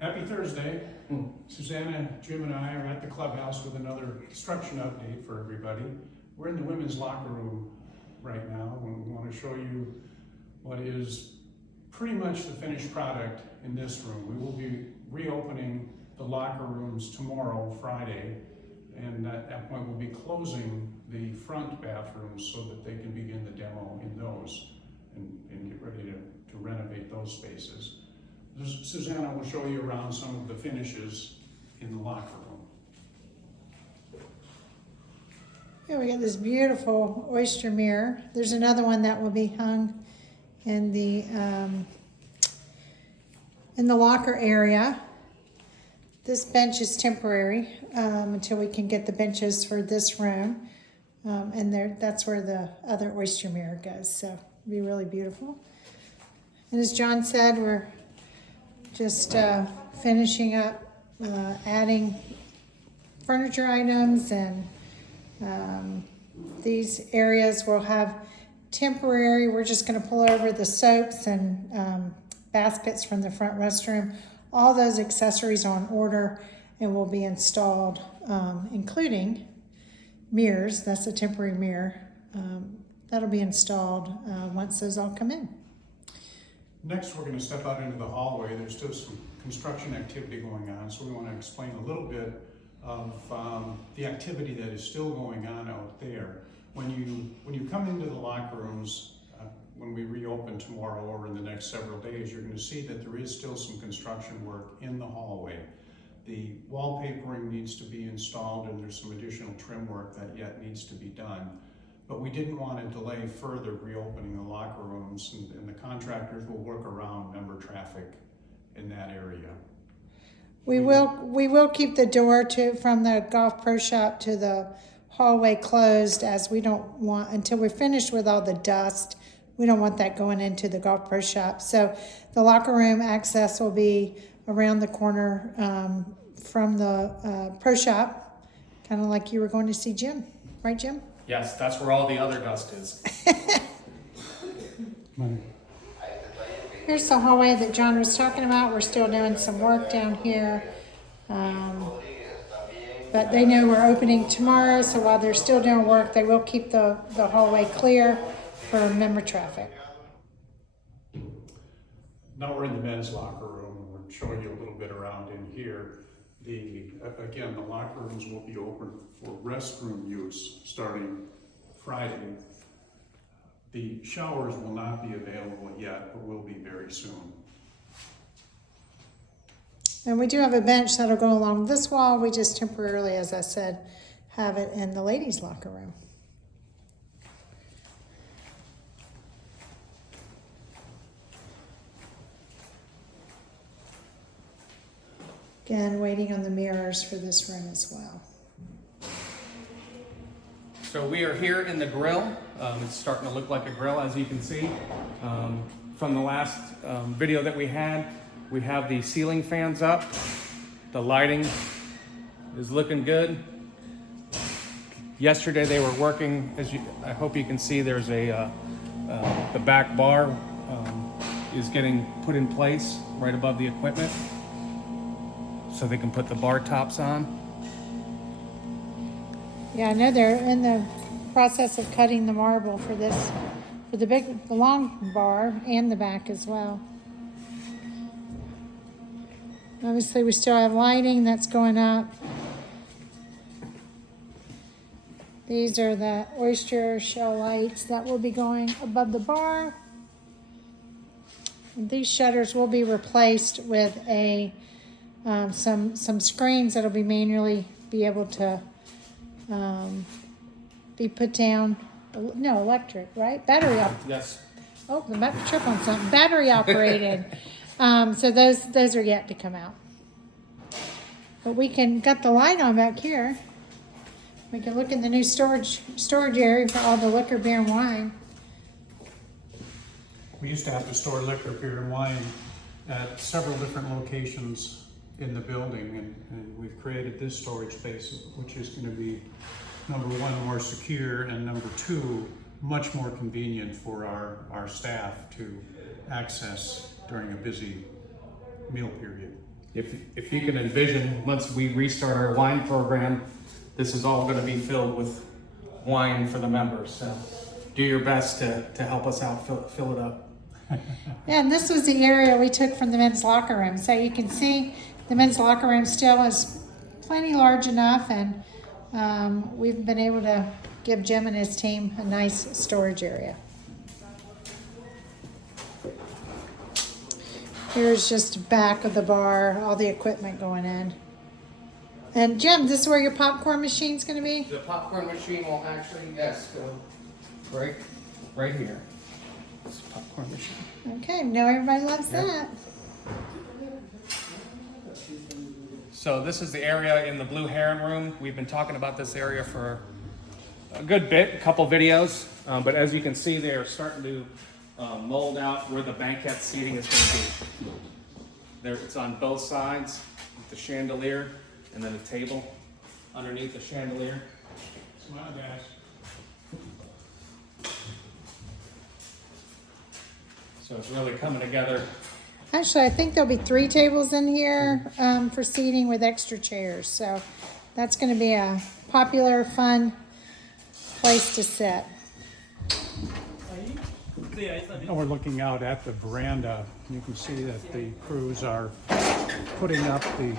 Happy Thursday. Susanna, Jim, and I are at the Clubhouse with another construction update for everybody. We're in the women's locker room right now, and we want to show you what is pretty much the finished product in this room. We will be reopening the locker rooms tomorrow, Friday, and at that point we'll be closing the front bathrooms so that they can begin the demo in those and get ready to renovate those spaces. Susanna will show you around some of the finishes in the locker room. Here we got this beautiful oyster mirror. There's another one that will be hung in the locker area. This bench is temporary until we can get the benches for this room. That's where the other oyster mirror goes. So it'll be really beautiful. And as John said, we're just finishing up adding furniture items, and these areas will have temporary. We're just going to pull over the soaps and baskets from the front restroom. All those accessories are on order and will be installed, including mirrors. That's a temporary mirror. That'll be installed once those all come in. Next, we're going to step out into the hallway. There's still some construction activity going on, so we want to explain a little bit of the activity that is still going on out there. When you come into the locker rooms, when we reopen tomorrow or in the next several days, you're going to see that there is still some construction work in the hallway. The wallpapering needs to be installed, and there's some additional trim work that yet needs to be done. But we didn't want to delay further reopening the locker rooms, and the contractors will work around member traffic in that area. We will keep the door from the golf pro shop to the hallway closed, as we don't want, until we're finished with all the dust, we don't want that going into the golf pro shop. So the locker room access will be around the corner from the pro shop, kind of like you were going to see Jim, right, Jim? Yes, that's where all the other dust is. Here's the hallway that John was talking about. We're still doing some work down here. But they know we're opening tomorrow, so while they're still doing work, they will keep the hallway clear for member traffic. Now we're in the men's locker room, and we're showing you a little bit around in here. Again, the locker rooms will be open for restroom use starting Friday. The showers will not be available yet, but will be very soon. And we do have a bench that'll go along this wall. We just temporarily, as I said, have it in the ladies' locker room. Again, waiting on the mirrors for this room as well. So we are here in the grill. It's starting to look like a grill, as you can see. From the last video that we have the ceiling fans up. The lighting is looking good. Yesterday they were working, I hope you can see, there's the back bar is getting put in place right above the equipment, so they can put the bar tops on. Yeah, I know they're in the process of cutting the marble for this, for the long bar and the back as well. Obviously, we still have lighting that's going up. These are the oyster shell lights that will be going above the bar. And these shutters will be replaced with some screens that'll be manually be able to be put down. No, electric, right? Battery op. Yes. Oh, I'm about to trip on something. Battery operated. So those are yet to come out. But we got the light on back here. We can look in the new storage area for all the liquor, beer, and wine. We used to have to store liquor, beer, and wine at several different locations in the building, and we've created this storage space, which is going to be, number one, more secure, and number two, much more convenient for our staff to access during a busy meal period. If you can envision, once we restart our wine program, this is all going to be filled with wine for the members. So do your best to help us out, fill it up. Yeah, and this was the area we took from the men's locker room. So you can see the men's locker room still is plenty large enough, and we've been able to give Jim and his team a nice storage area. Here's just back of the bar, all the equipment going in. And Jim, this is where your popcorn machine's gonna be? The popcorn machine will actually, yes, go right here. This popcorn machine. Okay, now everybody loves Yep. that. So this is the area in the blue Heron Room. We've been talking about this area for a good bit, a couple videos, but as you can see, they are starting to mold out where the banquette seating is going to be. It's on both sides with the chandelier and then a table underneath the chandelier. Smile, guys. So it's really coming together. Actually, I think there'll be 3 tables in here for seating with extra chairs. So that's going to be a popular, fun place to sit. Now we're looking out at the veranda. You can see that the crews are putting up the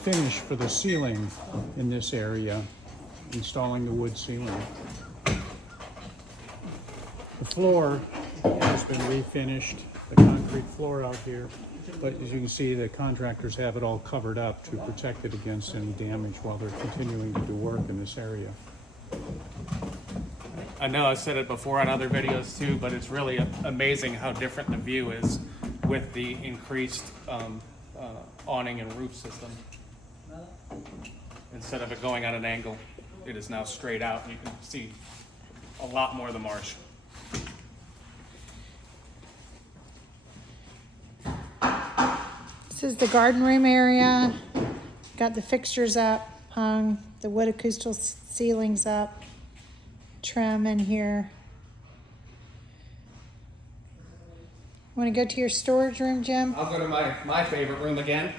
finish for the ceiling in this area, installing the wood ceiling. The floor has been refinished, the concrete floor out here, but as you can see, the contractors have it all covered up to protect it against any damage while they're continuing to do work in this area. I know I said it before on other videos too, but it's really amazing how different the view is with the increased awning and roof system. Instead of it going at an angle, it is now straight out, and you can see a lot more of the marsh. This is the garden room area. Got the fixtures up, hung, the wood acoustical ceilings up, trim in here. Want to go to your storage room, Jim? I'll go to my favorite room again.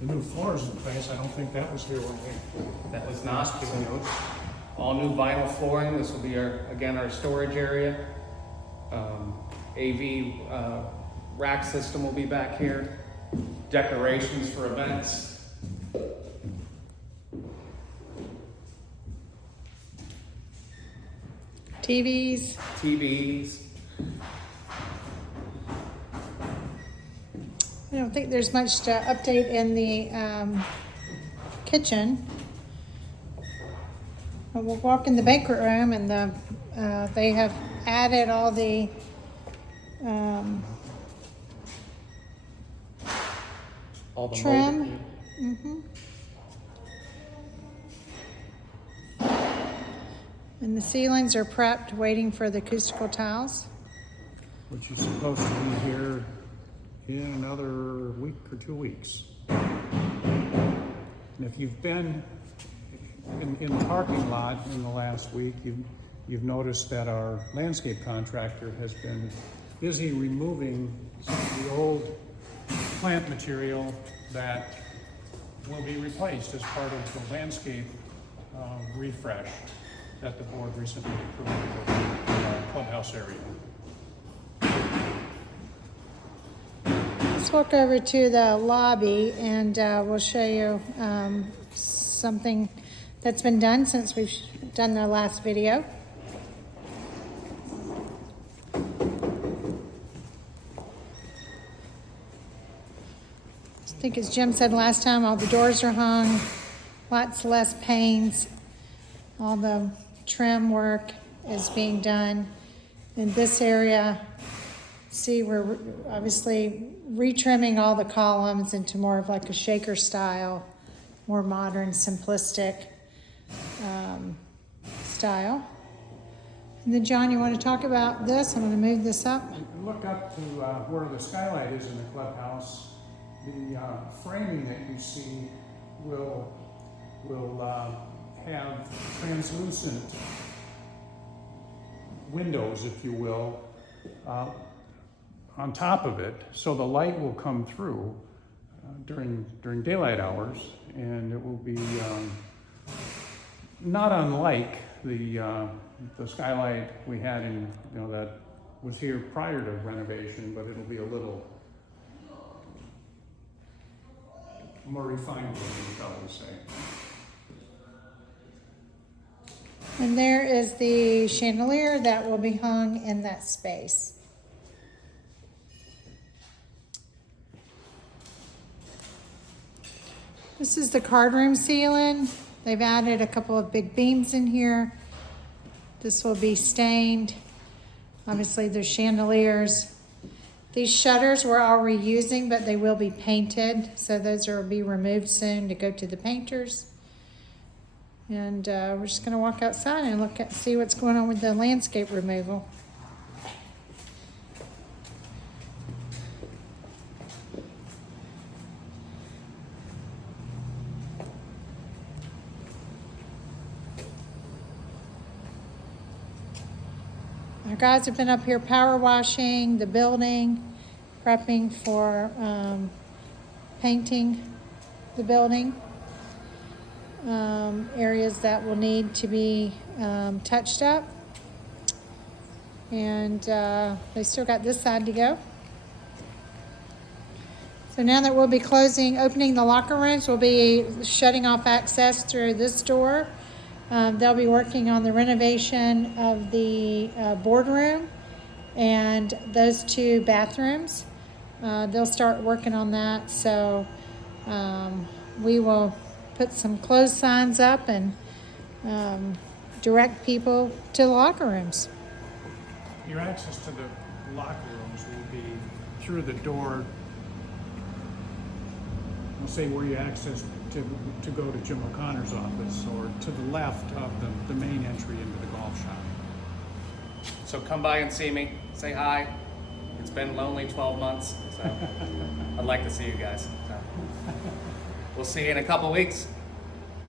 The new floors in place, I don't think that was here when we... That was not all new vinyl flooring. This will be our storage area. AV rack system will be back here. Decorations for events. TVs. I don't think there's much to update in the kitchen. But we'll walk in the banquet room, and they have added all the All the trim. molded- And the ceilings are prepped, waiting for the acoustical tiles. Which is supposed to be here in another week or 2 weeks. And if you've been in the parking lot in the last week, you've noticed that our landscape contractor has been busy removing some of the old plant material that will be replaced as part of the landscape refresh that the board recently approved for the clubhouse area. Let's walk over to the lobby, and we'll show you something that's been done since we've done the last video. I think as Jim said last time, all the doors are hung, lots less panes, all the trim work is being done. In this area, see, we're obviously retrimming all the columns into more of like a shaker style, more modern, simplistic style. And then John, you want to talk about this? I'm going to move this up. Look up to where the skylight is in the clubhouse. The framing that you see will have translucent windows, if you will, on top of it, so the light will come through during daylight hours, and it will be not unlike the skylight we had in, that was here prior to renovation, but it'll be a little more refined looking, shall we say. And there is the chandelier that will be hung in that space. This is the card room ceiling. They've added a couple of big beams in here. This will be stained. Obviously, there's chandeliers. These shutters we're all reusing, but they will be painted. So those will be removed soon to go to the painters. And we're just gonna walk outside and see what's going on with the landscape removal. Our guys have been up here power washing the building, prepping for painting the building. Areas that will need to be touched up. And they still got this side to go. So now that we'll be opening the locker rooms, we'll be shutting off access through this door. They'll be working on the renovation of the boardroom and those 2 bathrooms. They'll start working on that. So we will put some closed signs up and direct people to the locker rooms. Your access to the locker rooms will be through the door, we'll say where you access to go to Jim O'Connor's office, or to the left of the main entry into the golf shop. So come by and see me, say hi. It's been lonely 12 months, so I'd like to see you guys. So we'll see you in a couple weeks.